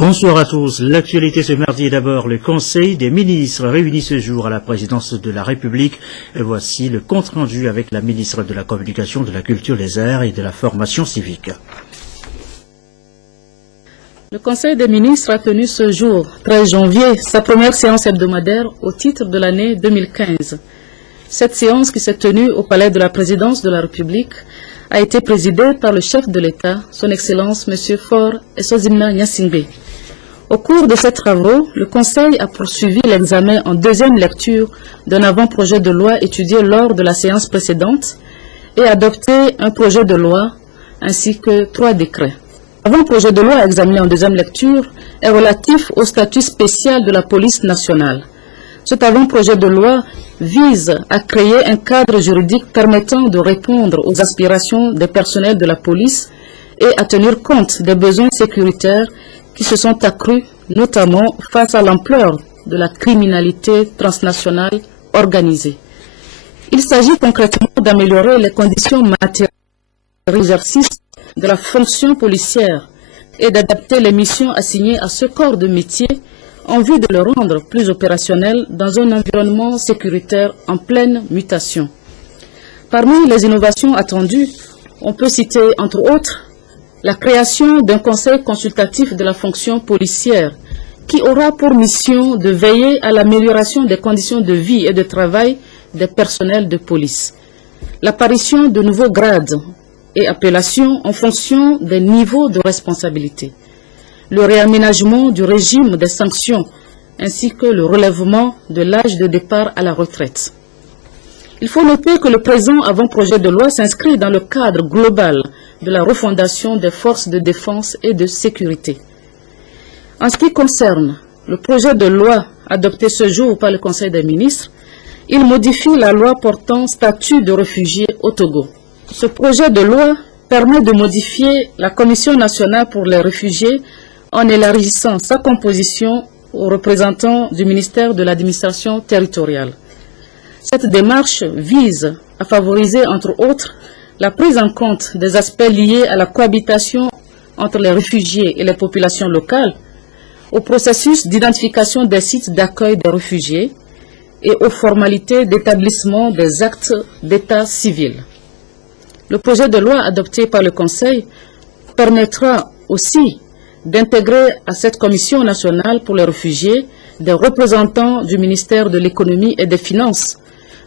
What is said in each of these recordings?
Bonsoir à tous. L'actualité ce mardi est d'abord le Conseil des ministres réunis ce jour à la présidence de la République. Et voici le compte-rendu avec la ministre de la Communication, de la Culture, des Arts et de la Formation civique. Le Conseil des ministres a tenu ce jour, 13 janvier, sa première séance hebdomadaire au titre de l'année 2015. Cette séance, qui s'est tenue au Palais de la Présidence de la République, a été présidée par le chef de l'État, son Excellence M. Faure Esozimna Gnassingbé. Au cours de ces travaux, le Conseil a poursuivi l'examen en deuxième lecture d'un avant-projet de loi étudié lors de la séance précédente et adopté un projet de loi ainsi que 3 décrets. L'avant-projet de loi examiné en deuxième lecture est relatif au statut spécial de la police nationale. Cet avant-projet de loi vise à créer un cadre juridique permettant de répondre aux aspirations des personnels de la police et à tenir compte des besoins sécuritaires qui se sont accrus, notamment face à l'ampleur de la criminalité transnationale organisée. Il s'agit concrètement d'améliorer les conditions matérielles d'exercice de la fonction policière et d'adapter les missions assignées à ce corps de métier en vue de le rendre plus opérationnel dans un environnement sécuritaire en pleine mutation. Parmi les innovations attendues, on peut citer entre autres la création d'un conseil consultatif de la fonction policière qui aura pour mission de veiller à l'amélioration des conditions de vie et de travail des personnels de police, l'apparition de nouveaux grades et appellations en fonction des niveaux de responsabilité, le réaménagement du régime des sanctions ainsi que le relèvement de l'âge de départ à la retraite. Il faut noter que le présent avant-projet de loi s'inscrit dans le cadre global de la refondation des forces de défense et de sécurité. En ce qui concerne le projet de loi adopté ce jour par le Conseil des ministres, il modifie la loi portant statut de réfugié au Togo. Ce projet de loi permet de modifier la Commission nationale pour les réfugiés en élargissant sa composition aux représentants du ministère de l'administration territoriale. Cette démarche vise à favoriser, entre autres, la prise en compte des aspects liés à la cohabitation entre les réfugiés et les populations locales, au processus d'identification des sites d'accueil des réfugiés et aux formalités d'établissement des actes d'état civil. Le projet de loi adopté par le Conseil permettra aussi d'intégrer à cette Commission nationale pour les réfugiés des représentants du ministère de l'économie et des finances,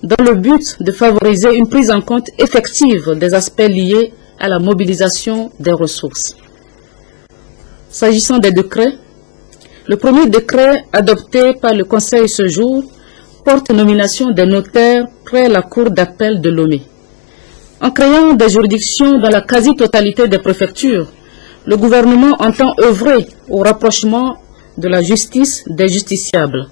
dans le but de favoriser une prise en compte effective des aspects liés à la mobilisation des ressources. S'agissant des décrets, le premier décret adopté par le Conseil ce jour porte nomination des notaires près la Cour d'appel de Lomé. En créant des juridictions dans la quasi-totalité des préfectures, le gouvernement entend œuvrer au rapprochement de la justice des justiciables.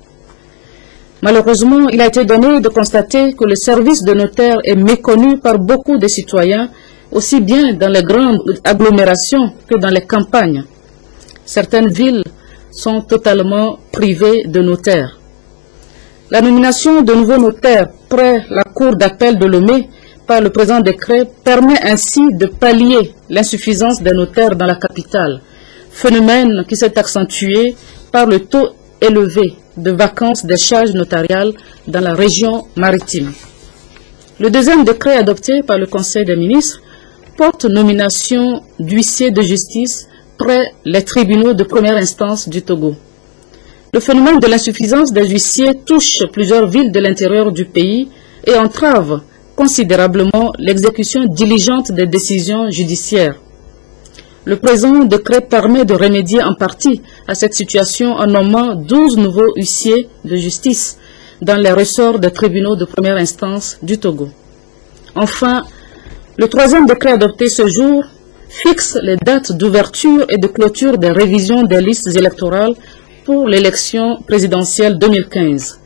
Malheureusement, il a été donné de constater que le service de notaire est méconnu par beaucoup de citoyens, aussi bien dans les grandes agglomérations que dans les campagnes. Certaines villes sont totalement privées de notaires. La nomination de nouveaux notaires près la Cour d'appel de Lomé par le présent décret permet ainsi de pallier l'insuffisance des notaires dans la capitale, phénomène qui s'est accentué par le taux élevé de vacance des charges notariales dans la région maritime. Le deuxième décret adopté par le Conseil des ministres porte nomination d'huissiers de justice près les tribunaux de première instance du Togo. Le phénomène de l'insuffisance des huissiers touche plusieurs villes de l'intérieur du pays et entrave considérablement l'exécution diligente des décisions judiciaires. Le présent décret permet de remédier en partie à cette situation en nommant 12 nouveaux huissiers de justice dans les ressorts des tribunaux de première instance du Togo. Enfin, le troisième décret adopté ce jour fixe les dates d'ouverture et de clôture des révisions des listes électorales pour l'élection présidentielle 2015.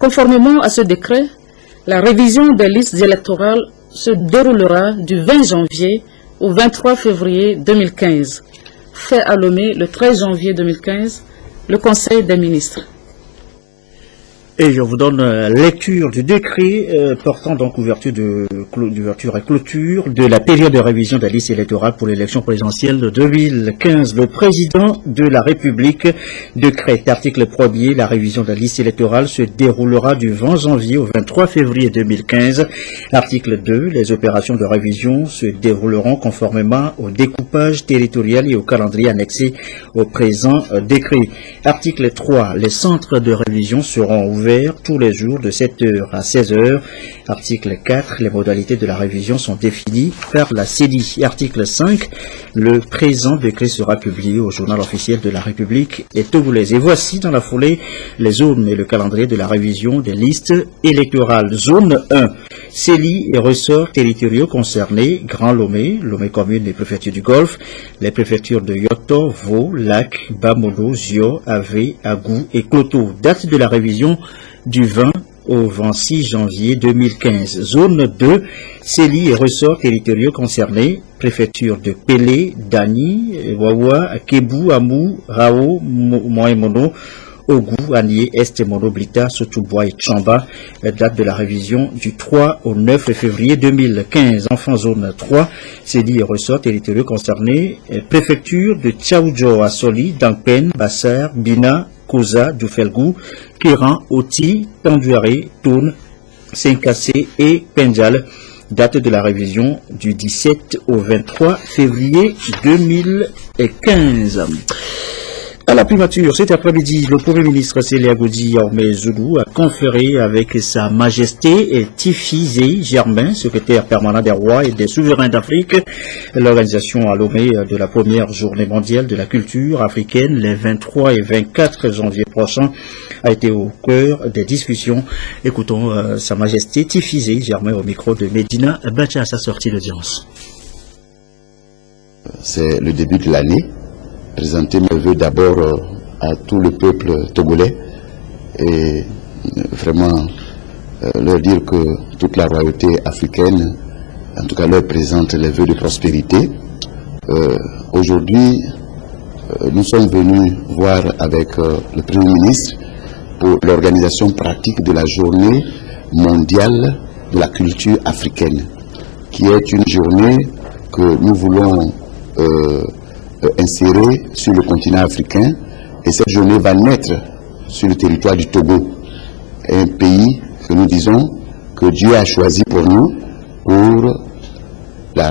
Conformément à ce décret, la révision des listes électorales se déroulera du 20 janvier au 23 février 2015. Fait à Lomé le 13 janvier 2015, le Conseil des ministres. Et je vous donne lecture du décret portant donc ouverture et clôture de la période de révision de la liste électorale pour l'élection présidentielle de 2015. Le président de la République décrète, article 1er, la révision de la liste électorale se déroulera du 20 janvier au 23 février 2015. Article 2, les opérations de révision se dérouleront conformément au découpage territorial et au calendrier annexé au présent décret. Article 3, les centres de révision seront ouverts tous les jours de 7h à 16h. Article 4, les modalités de la révision sont définies par la CENI. Article 5, le présent décret sera publié au journal officiel de la République et togolaise. Et voici dans la foulée les zones et le calendrier de la révision des listes électorales. Zone 1, CENI et ressorts territoriaux concernés, Grand Lomé, Lomé commune et préfecture du Golfe, les préfectures de Yoto, Vaud, Lac, Bamono, Zio, Ave, Agou et Kloto. Date de la révision du 20 au 26 janvier 2015. Zone 2, CENI et ressorts territoriaux concernés, préfecture de Pelé, Dani, Wawa, Kebu, Amou, Rao, Moaimono, Ogou, Anié, Est, Monoblita, Sotubois et Chamba. Date de la révision du 3 au 9 février 2015. Enfin, zone 3, CENI et ressorts territoriaux concernés, préfecture de Tchaoudjo, Assoli, Dangpen, Bassar, Bina, Koza, Doufelgou, Kiran, Oti, Tanduare, Toun, Senkassé et Pendjal. Date de la révision du 17 au 23 février 2015. À la primature, cet après-midi, le Premier ministre Célia Goudi Ormé Zoulou a conféré avec Sa Majesté Tifizé Germain, secrétaire permanent des rois et des souverains d'Afrique. L'organisation à Lomé de la première journée mondiale de la culture africaine, les 23 et 24 janvier prochains, a été au cœur des discussions. Écoutons Sa Majesté Tifizé Germain au micro de Medina Bacha à sa sortie d'audience. C'est le début de l'année. Présenter mes voeux d'abord à tout le peuple togolais et vraiment leur dire que toute la royauté africaine, en tout cas leur présente les voeux de prospérité. Aujourd'hui, nous sommes venus voir avec le Premier ministre pour l'organisation pratique de la journée mondiale de la culture africaine, qui est une journée que nous voulons insérée sur le continent africain, et cette journée va naître sur le territoire du Togo, un pays que nous disons que Dieu a choisi pour nous pour la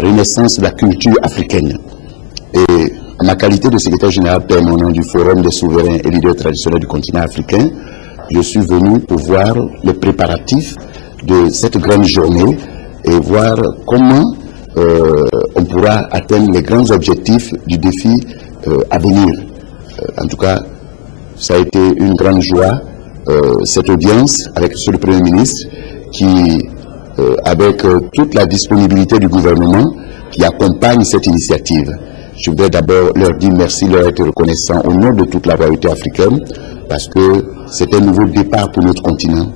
renaissance de la culture africaine. Et en ma qualité de secrétaire général permanent du Forum des souverains et leaders traditionnels du continent africain, je suis venu pour voir les préparatifs de cette grande journée et voir comment on pourra atteindre les grands objectifs du défi à venir. En tout cas, ça a été une grande joie, cette audience avec le Premier ministre, qui, avec toute la disponibilité du gouvernement, qui accompagne cette initiative. Je voudrais d'abord leur dire merci, leur être reconnaissant au nom de toute la royauté africaine, parce que c'est un nouveau départ pour notre continent.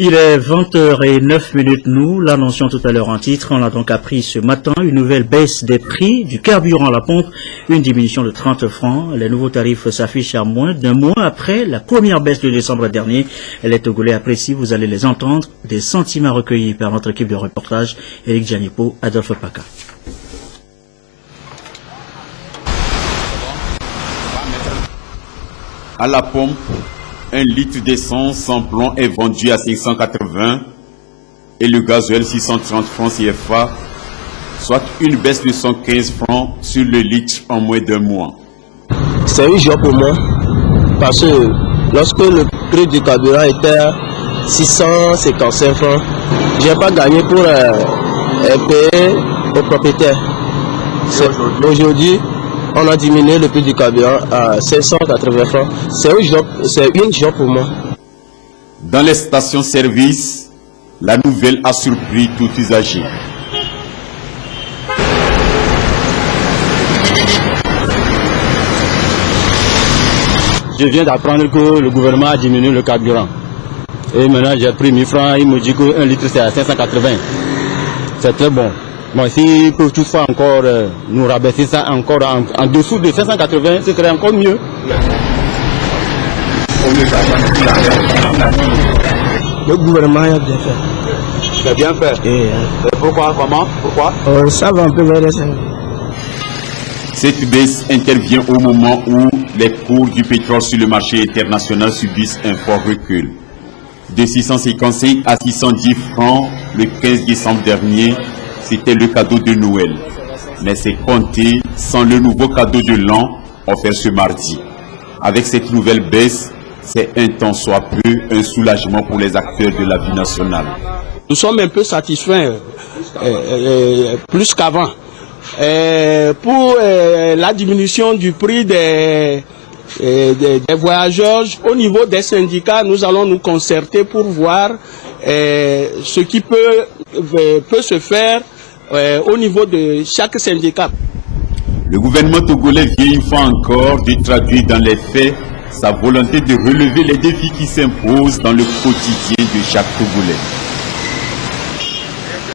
Il est 20h09. Nous l'annoncions tout à l'heure en titre. On a donc appris ce matin une nouvelle baisse des prix du carburant à la pompe, une diminution de 30 francs. Les nouveaux tarifs s'affichent à moins d'un mois après la première baisse de décembre dernier. Les Togolais apprécient, vous allez les entendre, des sentiments recueillis par notre équipe de reportage, Éric Janipo, Adolphe Paca. À la pompe, 1 litre d'essence sans plomb est vendu à 580 et le gasoil 630 francs CFA, soit une baisse de 115 francs sur le litre en moins d'un mois. C'est une joie pour moi parce que lorsque le prix du carburant était à 655 francs, je n'ai pas gagné pour payer aux propriétaires. Aujourd'hui, on a diminué le prix du carburant à 580 francs. C'est une joie pour moi. Dans les stations-service, la nouvelle a surpris tout usager. Je viens d'apprendre que le gouvernement a diminué le carburant. Et maintenant j'ai pris 1000 francs, il me dit qu'un litre c'est à 580. C'est très bon. Bon, s'ils peuvent toutefois encore nous rabaisser ça encore en dessous de 580, ce serait encore mieux. Le gouvernement a bien fait. C'est bien fait. Et pourquoi? Comment? Pourquoi? Ça va un peu vers ça. Cette baisse intervient au moment où les cours du pétrole sur le marché international subissent un fort recul. De 655 à 610 francs le 15 décembre dernier, c'était le cadeau de Noël. Mais c'est compté sans le nouveau cadeau de l'an offert ce mardi. Avec cette nouvelle baisse, c'est un tant soit peu un soulagement pour les acteurs de la vie nationale. Nous sommes un peu satisfaits, plus qu'avant. Pour la diminution du prix des voyageurs, au niveau des syndicats, nous allons nous concerter pour voir ce qui peut se faire au niveau de chaque syndicat. Le gouvernement togolais vient une fois encore de traduire dans les faits sa volonté de relever les défis qui s'imposent dans le quotidien de chaque Togolais.